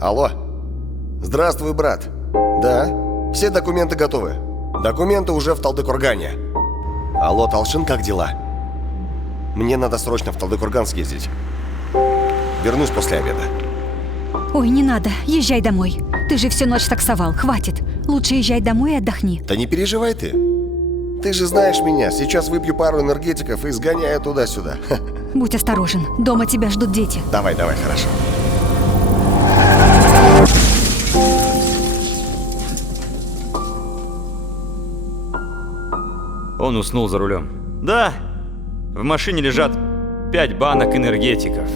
Алло. Здравствуй, брат. Да, все документы готовы. Документы уже в Талдыкургане. Алло, Талшин, как дела? Мне надо срочно в Талдыкурган съездить. Вернусь после обеда. Ой, не надо, езжай домой. Ты же всю ночь таксовал, хватит. Лучше езжай домой и отдохни. Да не переживай ты. Ты же знаешь меня. Сейчас выпью пару энергетиков и сгоняю туда-сюда. Будь осторожен, дома тебя ждут дети. Давай, хорошо. Он уснул за рулем. Да, в машине лежат 5 банок энергетиков.